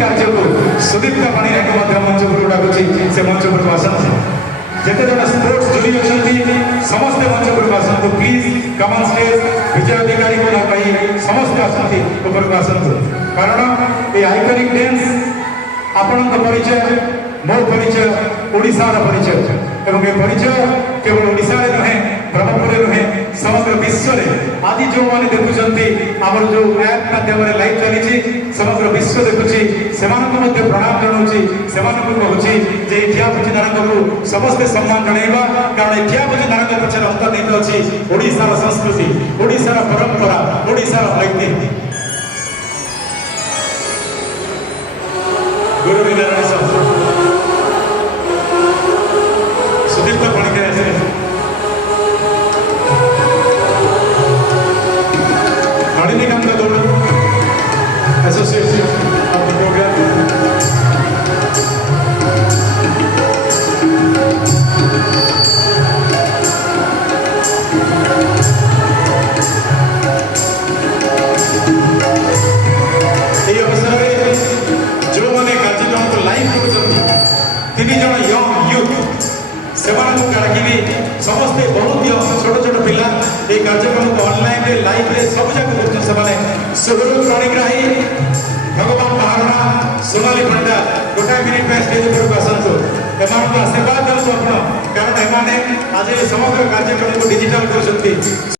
कार्य को सुदीप्त पाणी मंच को डाकुची से मंच को आसतु जिते जन स्पोर्ट्स जोड़ी अच्छा समस्ते मंच को आसतु प्लीज कम ऑन स्टेज विजय अधिकारी को ना पाई समस्ते आसती ऊपर को आसतु कारण ये आइकनिक डांस आपण परिचय मो परिचय ओडिशार परिचय एवं ये परिचय केवल ओडिशा नुहे ब्रह्मपुर नुहे समग्र विश्व में आज जो मैंने देखुंट आमर जो ऐप माध्यम लाइव चली समग्र विश्व देखुची से प्रणाम जनाऊँगी से कहूँ जे ठियापुची नारंग को समस्ते सम्मान जनइबा कारण ठियापुची नारंग पछे अंतर्निहित अच्छी ओडिशार संस्कृति ओडिशार परंपरा ओडिशार ऐतिह्य गुरु विनारायण साहब सुदीप्त पणिकर ऐसे Rajinikanth Gaud association of the program ये अवसर में जो मैंने कार्यक्रम को लाइव कर 3 जन यंग यूथ से डाकिनी समस्ते बहुत छोट छोट पिला ये कार्यक्रम को ऑनलाइन रे लाइव रे सब जगह देखते से सुब्रत प्रणिग्राही भगवान महारणा सोनाली पंडा गोटा मिनिट में स्टेज पर आसतु एम आशीर्वाद दिखाते आप कारण एम आज समग्र कार्यक्रम को डिजिटल कर